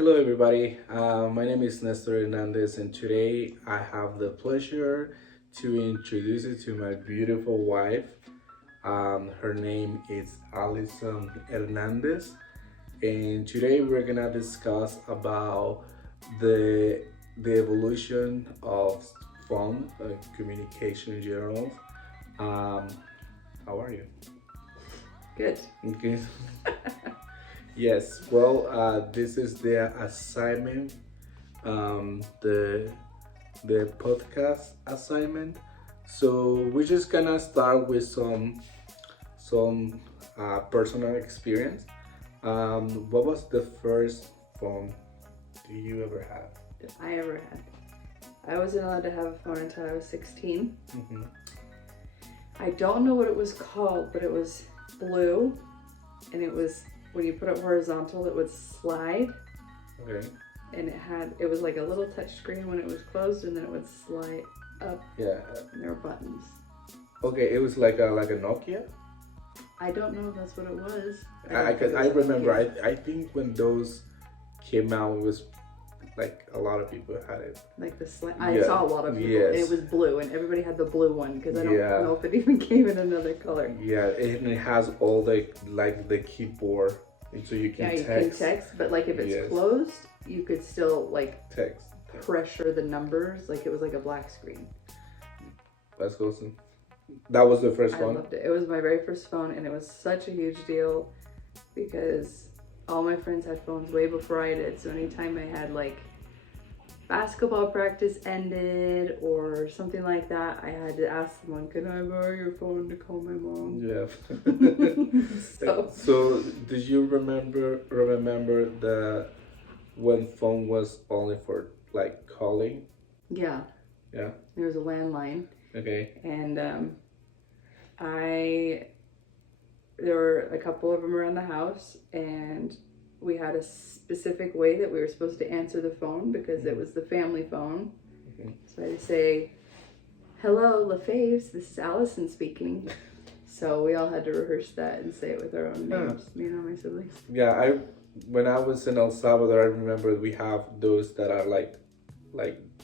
Hello, everybody. My name is Nestor Hernandez, and today I have the pleasure to introduce you to my beautiful wife. Her name is Alison Hernandez, and today we're gonna discuss about the the evolution of phone communication in general. Um, how are you? Good. Okay. Yes. Well, this is the assignment, the podcast assignment. So we're just gonna start with some personal experience. What was the first phone do you ever have? That I ever had. I wasn't allowed to have a phone until I was 16. Mm-hmm. I don't know what it was called, but it was blue, and it was when you put it horizontal, it would slide, Okay. and it was like a little touch screen when it was closed, and then it would slide up, Yeah. and there were buttons. Okay. It was like a Nokia. I don't know if that's what it was. I remember. I think when those came out, it was like a lot of people had it. Like the slide. I Yeah. saw a lot of people, Yes. and it was blue, and everybody had the blue one because I don't Yeah. know if it even came in another color. Yeah, and it has all the keyboard, and so you can Yeah, you text. can text, but like if it's Yes. closed, you could still like Text. pressure the numbers. Like it was like a black screen. That's awesome. That was the first I one. loved it. It was my very first phone, and it was such a huge deal because all my friends had phones way before I did. So anytime I had like basketball practice ended or something like that, I had to ask someone, "Can I borrow your phone to call my mom?" Yeah. So So, did you remember the when phone was only for like calling? yeah, Yeah. there was a landline. Okay. And there were a couple of them around the house, and we had a specific way that we were supposed to answer the phone because it was the family phone. Mhm. So I'd say, "Hello, LaFaves, this is Allison speaking." So we all had to rehearse that and say it with our own names, me and all my siblings. Yeah. When I was in El Salvador, I remember we have those that are like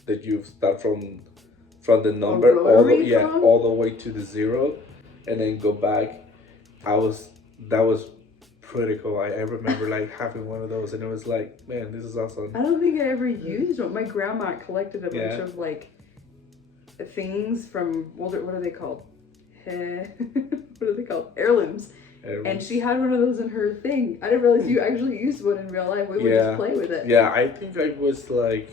that you start from the number rotary phone? all the way to the zero, and then go back. That was pretty cool. I remember like having one of those, and it was like, man, this is awesome. I don't think I ever used one. My grandma collected a bunch Yeah. of like things from what are they called? What are they called? Heirlooms. And she had one of those in her thing. I didn't realize you actually used one in real life. We would Yeah. just play with it. Yeah, I think I was like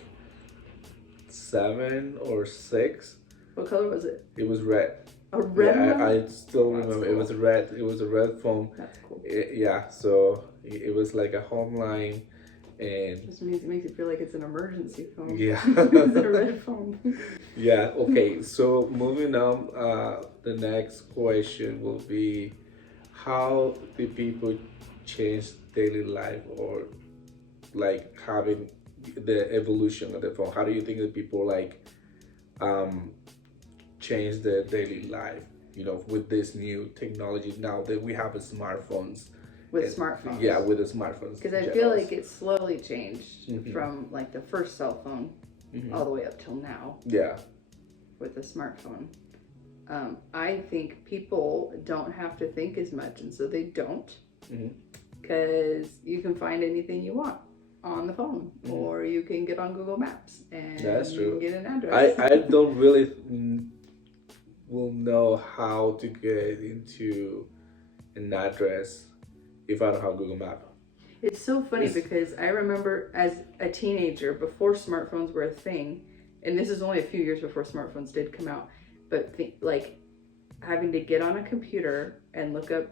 7 or 6. What color was it? It was red. A red Yeah, one? I still That's remember. cool. It was a red. It was a red phone. That's cool. Yeah, so it was like a home line, and Just makes it feel like it's an emergency phone. yeah. It's a red phone. Yeah. Okay. So moving on, the next question will be, how do people change daily life, or like having the evolution of the phone? How do you think that people like change their daily life? You know, with this new technology now that we have smartphones. With And- smartphones. Yeah, with the smartphones. Because I in feel general. like it slowly changed Mhm. from like the first cell phone Mhm. all the way up till now Yeah. with the smartphone. I think people don't have to think as much, and so they don't. Mhm. Because you can find anything you want on the phone, Mhm. or you can get on Google Maps and That's you true. can get an address. I don't really will know how to get into an address if I don't have Google Map. It's so funny It's- because I remember as a teenager, before smartphones were a thing, and this is only a few years before smartphones did come out, but like having to get on a computer and look up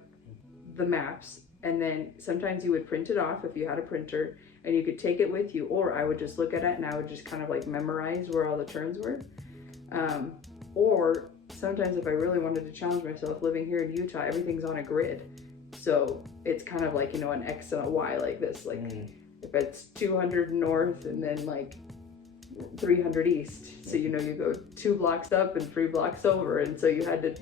the maps, and then sometimes you would print it off if you had a printer, and you could take it with you, or I would just look at it and I would just kind of like memorize where all the turns were. Or sometimes if I really wanted to challenge myself, living here in Utah, everything's on a grid. So it's kind of like, an X and a Y like this. Like if it's 200 north and then like 300 east. So, you go 2 blocks up and 3 blocks over. And so you had to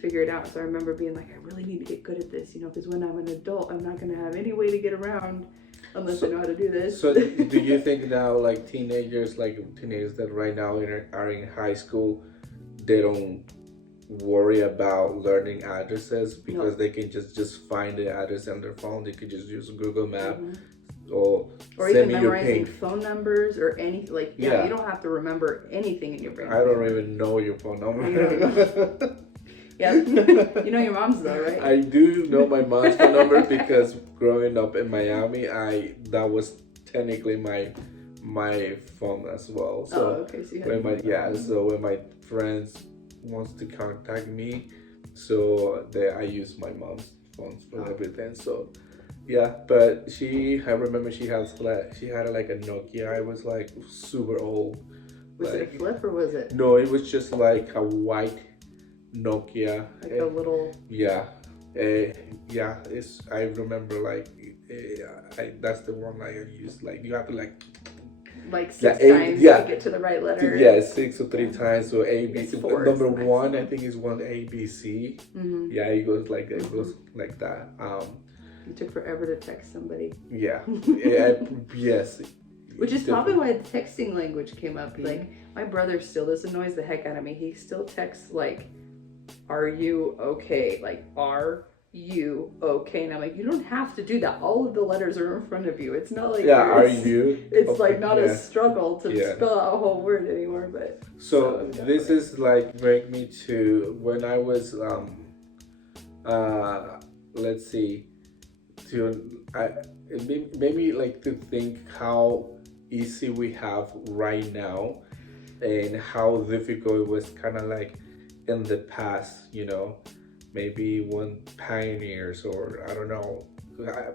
figure it out. So I remember being like, I really need to get good at this, because when I'm an adult, I'm not going to have any way to get around unless I know how to do this. So do you think now, like teenagers that right now are in high school, they don't worry about learning addresses because No. they can just find the address on their phone? They could just use Google Map Mhm. or Or send even me your memorizing pin. phone numbers or anything. Like, yeah, Yeah. you don't have to remember anything in your brain. I don't even know your phone number. You don't Yeah, you know your mom's though, right? I do know my mom's phone number because growing up in Miami, that was technically my phone as well. So okay, so you when had so when my friends wants to contact me, so I use my mom's phones for everything. So yeah, but I remember she had like a Nokia. It was like super old. Was it a flip or was it No, it was just like a white Nokia. like a little? Yeah, yeah. I remember like that's the one I used. Like you have to Like six Yeah, times yeah. to get to the right letter. yeah 6 or 3 times. So A B It's C. four Number is the one, I maximum. think is one A B C. Mm-hmm. Yeah, it goes like that. It took forever to text somebody. Yeah, yes. Which is Definitely. probably why the texting language came up. Like, my brother still, this annoys the heck out of me. He still texts, like, are you okay? Like, are you okay? And I'm like, you don't have to do that. All of the letters are in front of you. It's not like Yeah, are there's- you? It's Okay, like not yeah. a struggle to Yeah. spell out a whole word anymore. But So this is like bring me to when I was let's see, maybe like to think how easy we have right now and how difficult it was kind of like in the past, maybe when pioneers or I don't know,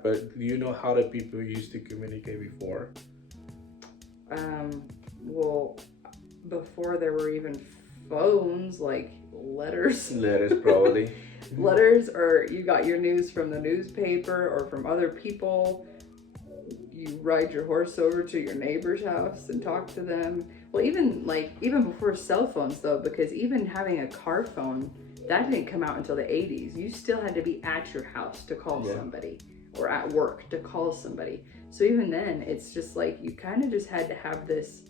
but do you know how the people used to communicate before? well, before there were even phones, like letters. Letters probably. Letters, or you got your news from the newspaper or from other people. You ride your horse over to your neighbor's house and talk to them. Well, even before cell phones though, because even having a car phone, that didn't come out until the 80s. You still had to be at your house to call somebody or at work to call somebody. So even then, it's just like you kind of just had to have this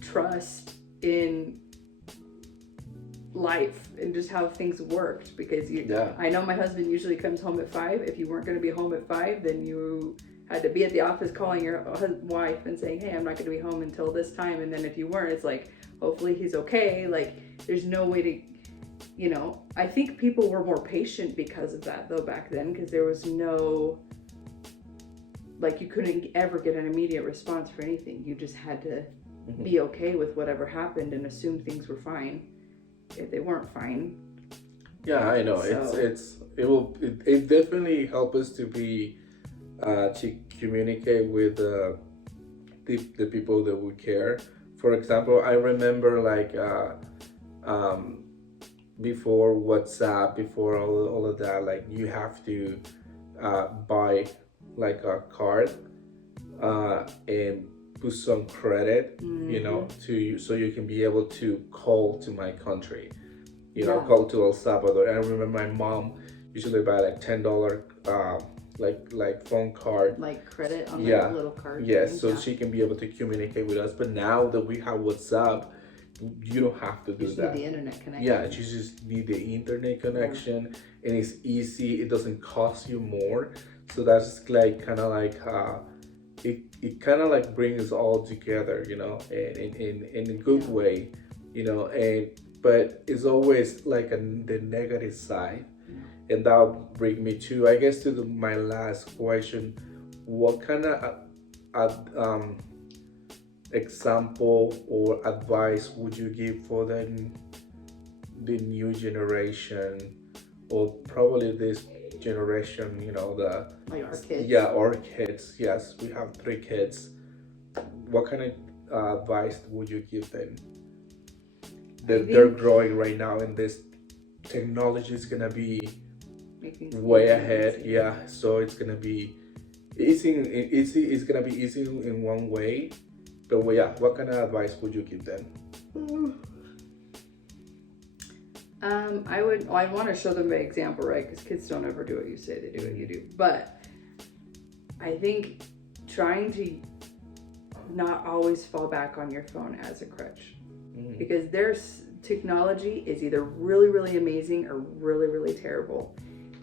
trust in life and just how things worked, because I know my husband usually comes home at 5. If you weren't going to be home at 5, then you had to be at the office calling your wife and saying, hey, I'm not going to be home until this time. And then if you weren't, it's like, hopefully he's okay. Like, there's no way to, I think people were more patient because of that though back then, because there was no, like, you couldn't ever get an immediate response for anything. You just had to be okay with whatever happened and assume things were fine if they weren't fine. Yeah, I know. So- It definitely help us to be to communicate with the people that we care. For example, I remember like before WhatsApp, before all of that, like you have to buy like a card and put some credit, to you, so you can be able to call to my country, call to El Salvador. And I remember my mom usually buy like $10 like phone card, like credit on Yeah. the little card. yes, thing. so Yeah. she can be able to communicate with us. But now that we have WhatsApp, you don't have to You do just that. need the internet connection. Yeah, you just need the internet connection, and it's easy. It doesn't cost you more, so that's like kind of like it kind of like brings us all together, in a good way, and but it's always like the negative side, and that bring me to, I guess, to my last question: what kind of example or advice would you give for the new generation, or probably this generation, the Like our kids. our kids? Yes, we have 3 kids. What kind of advice would you give them that they're growing right now, and this technology is gonna be way ahead? Yeah, so it's gonna be easy. It's gonna be easy in one way. But what kind of advice would you give them? I want to show them by example, right? Because kids don't ever do what you say, they do what you do. But I think trying to not always fall back on your phone as a crutch, because there's technology is either really, really amazing or really, really terrible.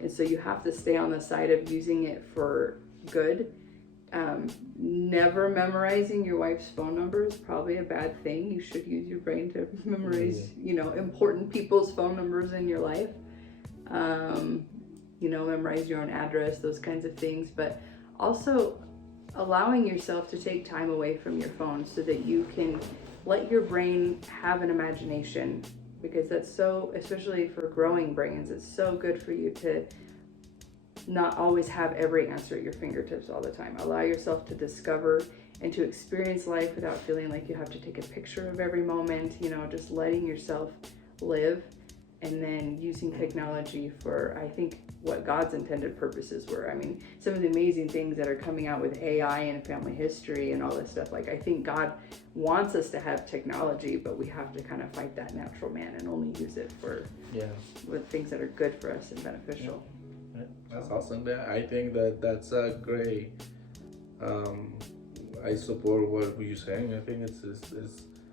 And so you have to stay on the side of using it for good. Never memorizing your wife's phone number is probably a bad thing. You should use your brain to memorize, important people's phone numbers in your life. Memorize your own address, those kinds of things. But also allowing yourself to take time away from your phone so that you can let your brain have an imagination, because that's so, especially for growing brains, it's so good for you to not always have every answer at your fingertips all the time. Allow yourself to discover and to experience life without feeling like you have to take a picture of every moment, just letting yourself live, and then using technology for, I think, what God's intended purposes were. I mean, some of the amazing things that are coming out with AI and family history and all this stuff, I think God wants us to have technology, but we have to kind of fight that natural man and only use it for with things that are good for us and beneficial. That's awesome. I think that's a great. I support what you're saying. I think it's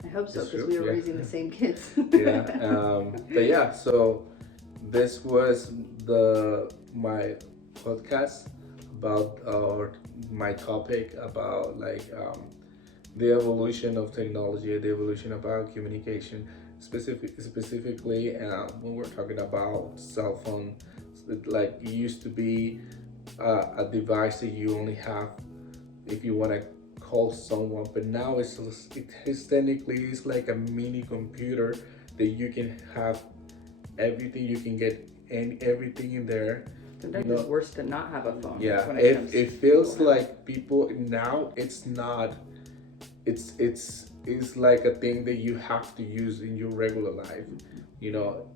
I hope so, because we were raising the same kids. But yeah, so this was my podcast about my topic about the evolution of technology, the evolution about communication, specifically when we're talking about cell phone. Like, it used to be a device that you only have if you want to call someone, but now it's technically like a mini computer that you can have everything. You can get everything in there. Sometimes it's worse to not have a phone. Yeah, it feels like people now, it's not. It's like a thing that you have to use in your regular life.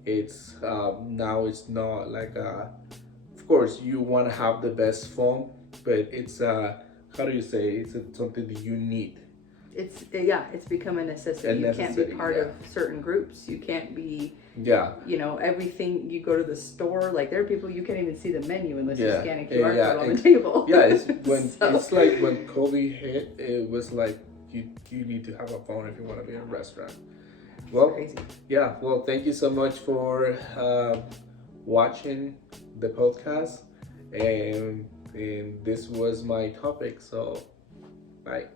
It's now it's not like of course you want to have the best phone, but it's how do you say, it's something that you need. It's become a necessity. You can't be part of certain groups. You can't be everything. You go to the store, like there are people you can't even see the menu unless you scan a QR code on the table. It's it's like when COVID hit, it was like you need to have a phone if you want to be in a restaurant. Well, crazy. Well, thank you so much for watching the podcast, and this was my topic, so bye.